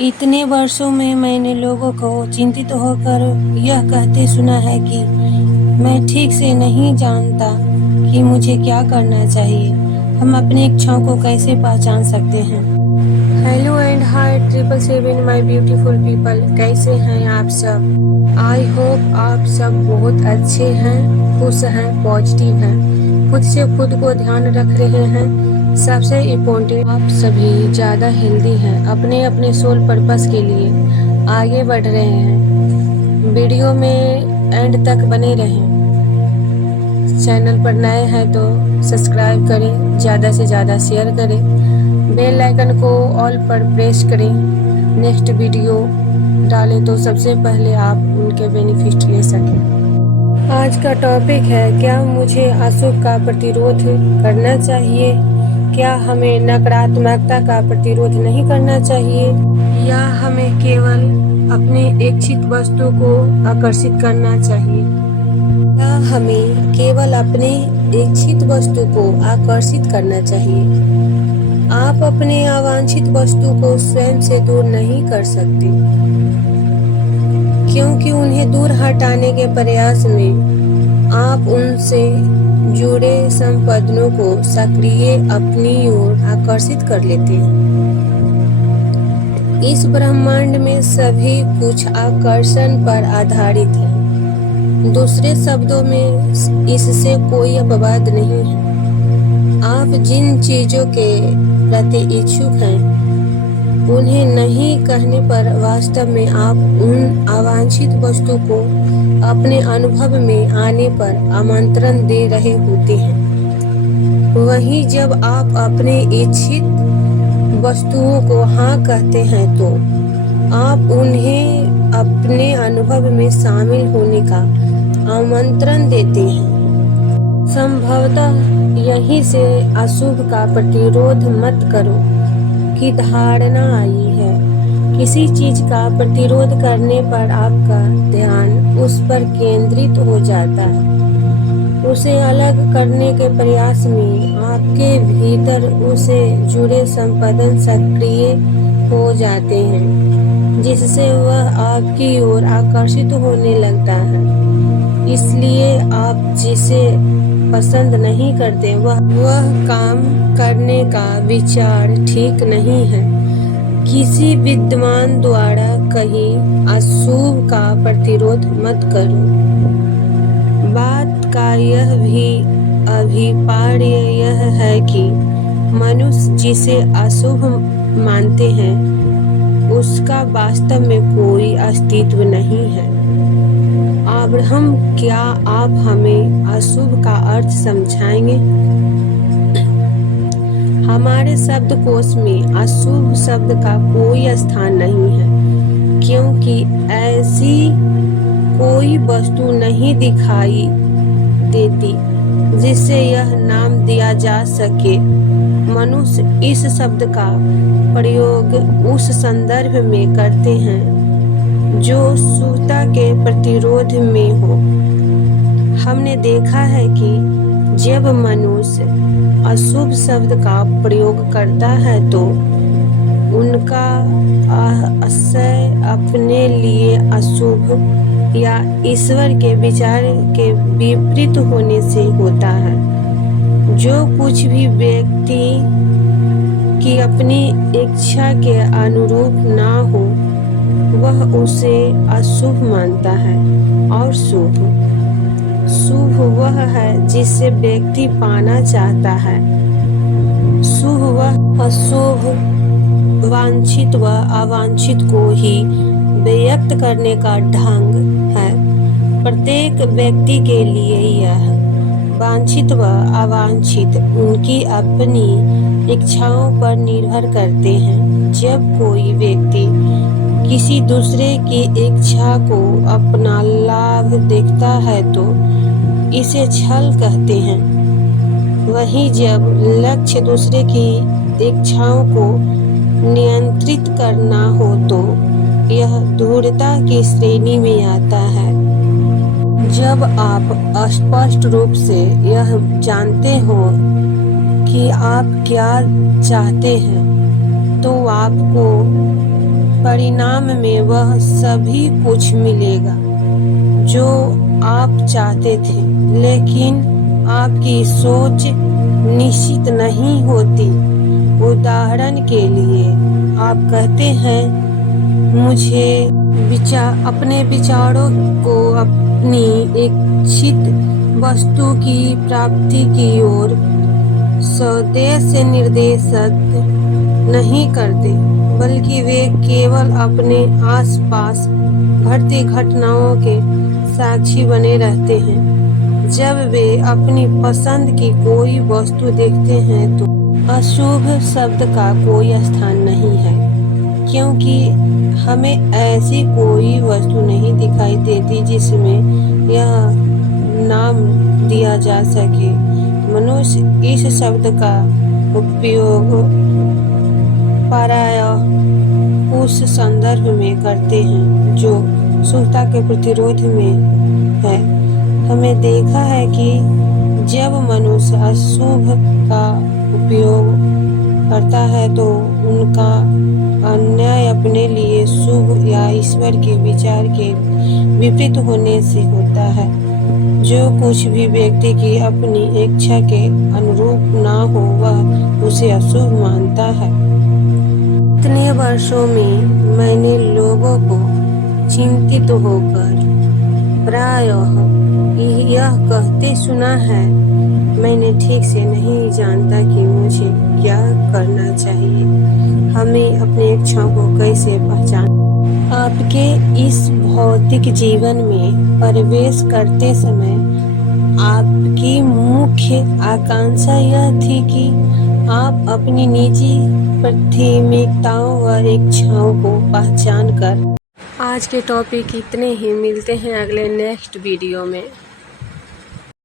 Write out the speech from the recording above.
इतने वर्षों में मैंने लोगों को चिंतित होकर यह कहते सुना है कि मैं ठीक से नहीं जानता कि मुझे क्या करना चाहिए। हम अपनी इच्छाओं को कैसे पहचान सकते हैं? Hello and hi 777 my beautiful people, कैसे हैं आप सब? आई होप आप सब बहुत अच्छे हैं, खुश हैं, पॉजिटिव हैं, खुद से खुद को ध्यान रख रहे हैं। सबसे इम्पोर्टेंट, आप सभी ज़्यादा हेल्दी हैं, अपने अपने सोल पर्पस के लिए आगे बढ़ रहे हैं। वीडियो में एंड तक बने रहें। चैनल पर नए हैं तो सब्सक्राइब करें, ज़्यादा से ज़्यादा शेयर करें, बेल आइकन को ऑल पर प्रेस करें। नेक्स्ट वीडियो डालें तो सबसे पहले आप उनके बेनिफिट ले सकें। आज का टॉपिक है, क्या मुझे अशुभ का प्रतिरोध करना चाहिए? क्या हमें नकारात्मकता का प्रतिरोध नहीं करना चाहिए, या हमें केवल अपनी इच्छित वस्तु को आकर्षित करना चाहिए? क्या हमें केवल अपनी इच्छित वस्तु को आकर्षित करना चाहिए? आप अपने अवांछित वस्तु को स्वयं से दूर नहीं कर सकते, क्योंकि उन्हें दूर हटाने के प्रयास में आप उनसे जुड़े संपदों को सक्रिय अपनी ओर आकर्षित कर लेते हैं। इस ब्रह्मांड में सभी कुछ आकर्षण पर आधारित है। दूसरे शब्दों में, इससे कोई अपवाद नहीं है। आप जिन चीजों के प्रति इच्छुक हैं, उन्हें नहीं कहने पर वास्तव में आप उन अवांछित वस्तु को अपने अनुभव में आने पर आमंत्रण दे रहे होते हैं। वहीं जब आप अपने इच्छित वस्तुओं को हाँ कहते हैं तो आप उन्हें अपने अनुभव में शामिल होने का आमंत्रण देते हैं। संभवतः यहीं से अशुभ का प्रतिरोध मत करो की धारणा आई है। किसी चीज का प्रतिरोध करने पर आपका ध्यान उस पर केंद्रित हो जाता है। उसे अलग करने के प्रयास में आपके भीतर उसे जुड़े संपदन सक्रिय हो जाते हैं, जिससे वह आपकी ओर आकर्षित होने लगता है। इसलिए आप जिसे पसंद नहीं करते वह काम करने का विचार ठीक नहीं है। किसी विद्वान द्वारा कही अशुभ का प्रतिरोध मत करो। बात का यह भी अभिप्राय यह है कि मनुष्य जिसे अशुभ मानते हैं, उसका वास्तव में कोई अस्तित्व नहीं है। अब्राहम, क्या आप हमें अशुभ का अर्थ समझाएंगे? हमारे शब्दकोश में अशुभ शब्द का कोई स्थान नहीं है, क्योंकि ऐसी कोई वस्तु नहीं दिखाई देती जिसे यह नाम दिया जा सके। मनुष्य इस शब्द का प्रयोग उस संदर्भ में करते हैं जो शुभता के प्रतिरोध में हो। हमने देखा है कि जब मनुष्य अशुभ शब्द का प्रयोग करता है तो उनका आशय अपने लिए अशुभ या ईश्वर के विचार के विपरीत होने से होता है। जो कुछ भी व्यक्ति की अपनी इच्छा के अनुरूप ना हो, वह उसे अशुभ मानता है, और शुभ वह है जिसे व्यक्ति पाना चाहता है। शुभ वह अशुभ, वांछित व अवांछित को ही व्यक्त करने का ढंग है। प्रत्येक व्यक्ति के लिए यह वांछित व अवांछित उनकी अपनी इच्छाओं पर निर्भर करते हैं। जब कोई व्यक्ति किसी दूसरे की इच्छा को अपना लाभ देखता है तो इसे छल कहते हैं। वहीं जब लक्ष्य दूसरे की इच्छाओं को नियंत्रित करना हो तो यह धूर्तता की श्रेणी में आता है। जब आप स्पष्ट रूप से यह जानते हो कि आप क्या चाहते हैं, तो आपको परिणाम में वह सभी कुछ मिलेगा जो आप चाहते थे, लेकिन आपकी सोच निश्चित नहीं होती। उदाहरण के लिए, आप कहते हैं, मुझे अपने विचारों को अपनी इच्छित वस्तु की प्राप्ति की ओर स्वदेश से निर्देशित नहीं करते, बल्कि वे केवल अपने आसपास घटती घटनाओं के साक्षी बने रहते हैं। जब वे अपनी पसंद की कोई वस्तु देखते हैं तो अशुभ शब्द का कोई स्थान नहीं है, क्योंकि हमें ऐसी कोई वस्तु नहीं दिखाई देती जिसमें यह नाम दिया जा सके। मनुष्य इस शब्द का उपयोग प्रायः उस संदर्भ में करते हैं जो शुभता के प्रतिरोध में है। हमें देखा है कि जब मनुष्य अशुभ का उपयोग करता है तो उनका अन्याय अपने लिए शुभ या ईश्वर के विचार के विपरीत होने से होता है। जो कुछ भी व्यक्ति की अपनी इच्छा के अनुरूप ना हो वह उसे अशुभ मानता है। इतने वर्षों में मैंने लोगों को चिंतित होकर प्रायः यह कहते सुना है, मैंने ठीक से नहीं जानता कि मुझे क्या करना चाहिए। हमें अपनी इच्छाओं को कैसे पहचान। आपके इस भौतिक जीवन में प्रवेश करते समय आपकी मुख्य आकांक्षा यह थी कि आप अपनी निजी प्राथमिकताओं व इच्छाओं को पहचान कर। आज के टॉपिक इतने ही, मिलते हैं अगले नेक्स्ट वीडियो में।